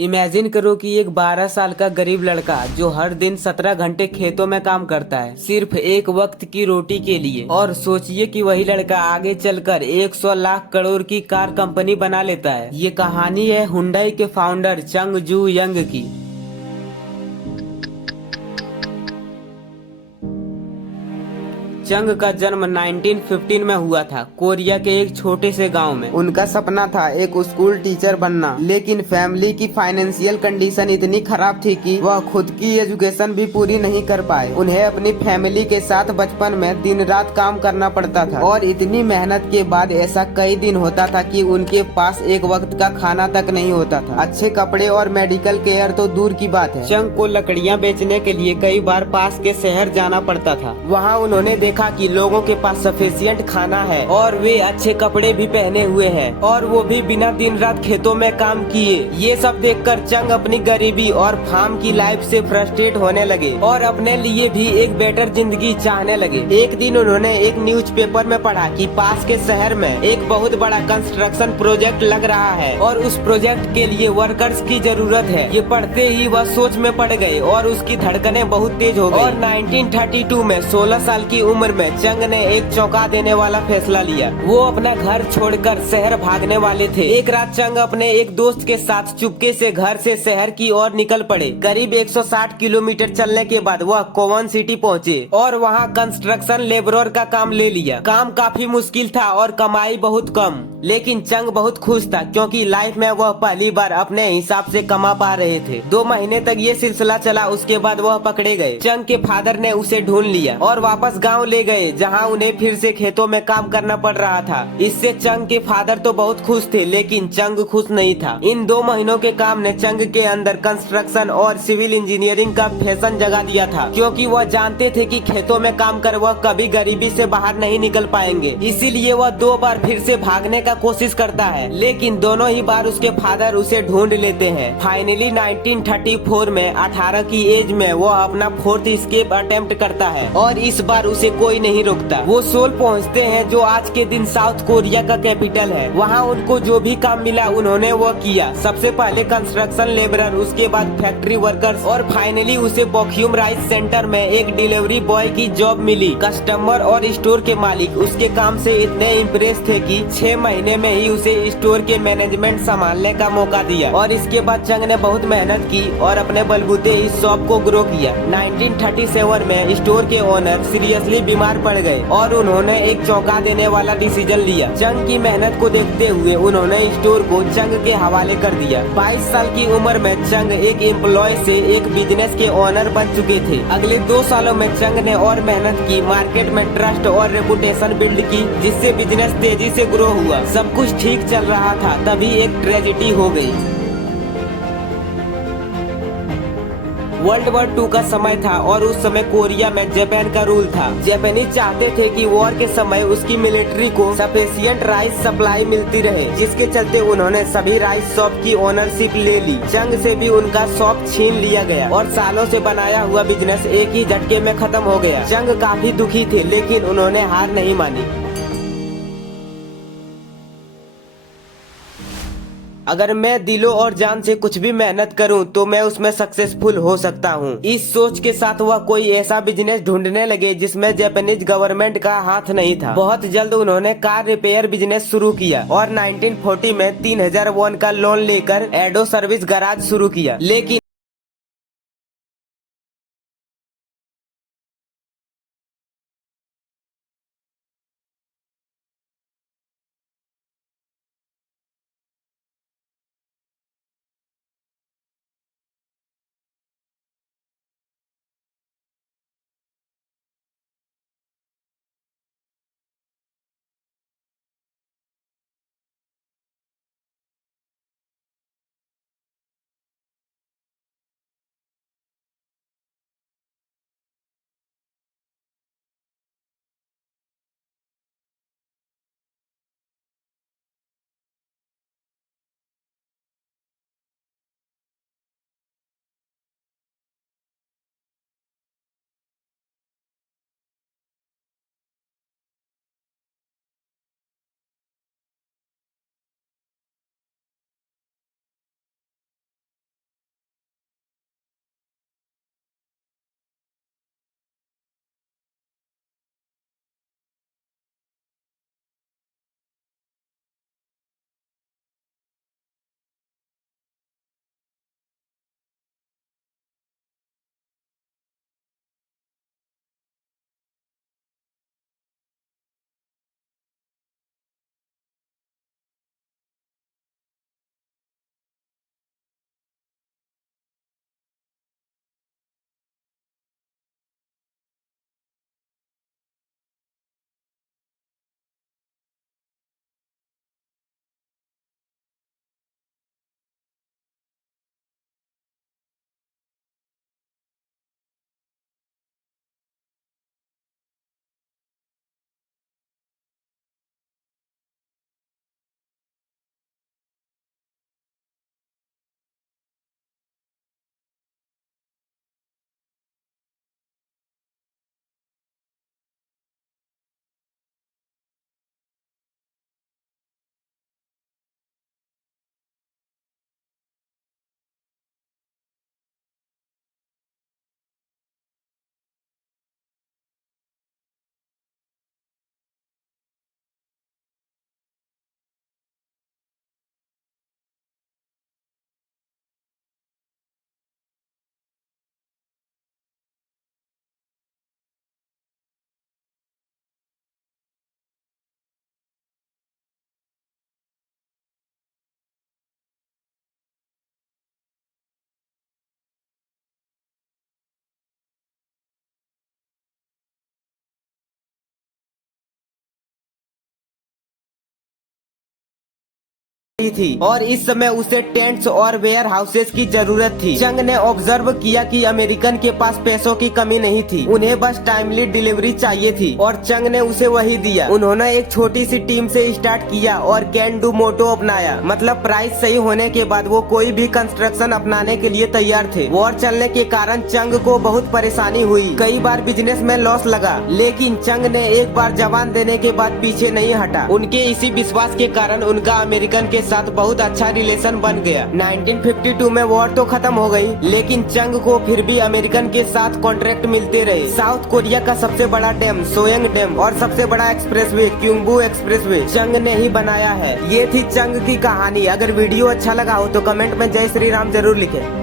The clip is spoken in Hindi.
इमेजिन करो कि एक 12 साल का गरीब लड़का जो हर दिन 17 घंटे खेतों में काम करता है सिर्फ एक वक्त की रोटी के लिए, और सोचिए कि वही लड़का आगे चलकर 100 लाख करोड़ की कार कंपनी बना लेता है। ये कहानी है हुंडई के फाउंडर चंग जू यंग की। चंग का जन्म 1915 में हुआ था, कोरिया के एक छोटे से गांव में। उनका सपना था एक स्कूल टीचर बनना, लेकिन फैमिली की फाइनेंशियल कंडीशन इतनी खराब थी कि वह खुद की एजुकेशन भी पूरी नहीं कर पाए। उन्हें अपनी फैमिली के साथ बचपन में दिन रात काम करना पड़ता था, और इतनी मेहनत के बाद ऐसा कई दिन होता था कि उनके पास एक वक्त का खाना तक नहीं होता था। अच्छे कपड़े और मेडिकल केयर तो दूर की बात है, चंग को लकड़ियाँ बेचने के लिए कई बार पास के शहर जाना पड़ता था। वहाँ उन्होंने देखा कि लोगों के पास सफिशिएंट खाना है और वे अच्छे कपड़े भी पहने हुए हैं, और वो भी बिना दिन रात खेतों में काम किए। ये सब देखकर चंग अपनी गरीबी और फार्म की लाइफ से फ्रस्ट्रेट होने लगे और अपने लिए भी एक बेटर जिंदगी चाहने लगे। एक दिन उन्होंने एक न्यूज़पेपर में पढ़ा कि पास के शहर में एक बहुत बड़ा कंस्ट्रक्शन प्रोजेक्ट लग रहा है और उस प्रोजेक्ट के लिए वर्कर्स की जरूरत है। ये पढ़ते ही वह सोच में पड़ गए और उसकी धड़कनें बहुत तेज हो गई। और 1932 में 16 साल की उम्र में चंग ने एक चौंका देने वाला फैसला लिया। वो अपना घर छोड़कर शहर भागने वाले थे। एक रात चंग अपने एक दोस्त के साथ चुपके से घर से शहर की ओर निकल पड़े। करीब 160 किलोमीटर चलने के बाद वह कोवन सिटी पहुँचे और वहाँ कंस्ट्रक्शन लेबरर का काम ले लिया। काम काफी मुश्किल था और कमाई बहुत कम, लेकिन चंग बहुत खुश था क्योंकि लाइफ में वह पहली बार अपने हिसाब से कमा पा रहे थे। 2 महीने तक ये सिलसिला चला, उसके बाद वह पकड़े गए। चंग के फादर ने उसे ढूंढ लिया और वापस गांव ले गए, जहां उन्हें फिर से खेतों में काम करना पड़ रहा था। इससे चंग के फादर तो बहुत खुश थे, लेकिन चंग खुश नहीं था। इन 2 महीनों के काम ने चंग के अंदर कंस्ट्रक्शन और सिविल इंजीनियरिंग का फैशन जगा दिया था, क्योंकि वह जानते थे कि खेतों में काम कर वह कभी गरीबी से बाहर नहीं निकल पाएंगे। इसीलिए वह 2 बार फिर से भागने का कोशिश करता है, लेकिन दोनों ही बार उसके फादर उसे ढूंढ लेते हैं। फाइनली 1934 में 18 की एज में वह अपना 4th एस्केप अटेम्प्ट करता है और इस बार उसे कोई नहीं रोकता। वो सोल पहुंचते हैं, जो आज के दिन साउथ कोरिया का कैपिटल है। वहाँ उनको जो भी काम मिला उन्होंने वो किया। सबसे पहले कंस्ट्रक्शन लेबरर, उसके बाद फैक्ट्री वर्कर्स, और फाइनली उसे वैक्यूम राइस सेंटर में एक डिलीवरी बॉय की जॉब मिली। कस्टमर और स्टोर के मालिक उसके काम से इतने इम्प्रेस थे कि 6 महीने में ही उसे स्टोर के मैनेजमेंट संभालने का मौका दिया। और इसके बाद चंग ने बहुत मेहनत की और अपने बलबूते इस शॉप को ग्रो किया। 1937 में स्टोर के ओनर सीरियसली बीमार पड़ गए और उन्होंने एक चौंका देने वाला डिसीजन लिया। चंग की मेहनत को देखते हुए उन्होंने स्टोर को चंग के हवाले कर दिया। 22 साल की उम्र में चंग एक एम्प्लॉय से एक बिजनेस के ओनर बन चुके थे। अगले 2 सालों में चंग ने और मेहनत की, मार्केट में ट्रस्ट और रेपुटेशन बिल्ड की, जिससे बिजनेस तेजी से ग्रो हुआ। सब कुछ ठीक चल रहा था, तभी एक ट्रेजेडी हो गई। वर्ल्ड वॉर 2 का समय था और उस समय कोरिया में जापान का रूल था। जापानीज चाहते थे कि वॉर के समय उसकी मिलिट्री को सफिशिएंट राइस सप्लाई मिलती रहे, जिसके चलते उन्होंने सभी राइस शॉप की ओनरशिप ले ली। चंग से भी उनका शॉप छीन लिया गया और सालों से बनाया हुआ बिजनेस एक ही झटके में खत्म हो गया। चंग काफी दुखी थे, लेकिन उन्होंने हार नहीं मानी। अगर मैं दिलों और जान से कुछ भी मेहनत करूं तो मैं उसमें सक्सेसफुल हो सकता हूं। इस सोच के साथ वह कोई ऐसा बिजनेस ढूंढने लगे जिसमें जापानीज गवर्नमेंट का हाथ नहीं था। बहुत जल्द उन्होंने कार रिपेयर बिजनेस शुरू किया और 1940 में 3000 वॉन का लोन लेकर एडो सर्विस गैराज शुरू किया। लेकिन थी और इस समय उसे टेंट्स और वेयर हाउसेस की जरूरत थी। चंग ने ऑब्जर्व किया कि अमेरिकन के पास पैसों की कमी नहीं थी, उन्हें बस टाइमली डिलीवरी चाहिए थी और चंग ने उसे वही दिया। उन्होंने एक छोटी सी टीम से स्टार्ट किया और कैन डू मोटो अपनाया, मतलब प्राइस सही होने के बाद वो कोई भी कंस्ट्रक्शन अपनाने के लिए तैयार थे। वॉर चलने के कारण चंग को बहुत परेशानी हुई, कई बार बिजनेस में लॉस लगा, लेकिन चंग ने एक बार जवान देने के बाद पीछे नहीं हटा। उनके इसी विश्वास के कारण उनका अमेरिकन के साथ बहुत अच्छा रिलेशन बन गया। 1952 में वॉर तो खत्म हो गई, लेकिन चंग को फिर भी अमेरिकन के साथ कॉन्ट्रैक्ट मिलते रहे। साउथ कोरिया का सबसे बड़ा डैम सोयंग डैम और सबसे बड़ा एक्सप्रेसवे क्योंगबू एक्सप्रेसवे चंग ने ही बनाया है। ये थी चंग की कहानी। अगर वीडियो अच्छा लगा हो तो कमेंट में जय श्री राम जरूर लिखें।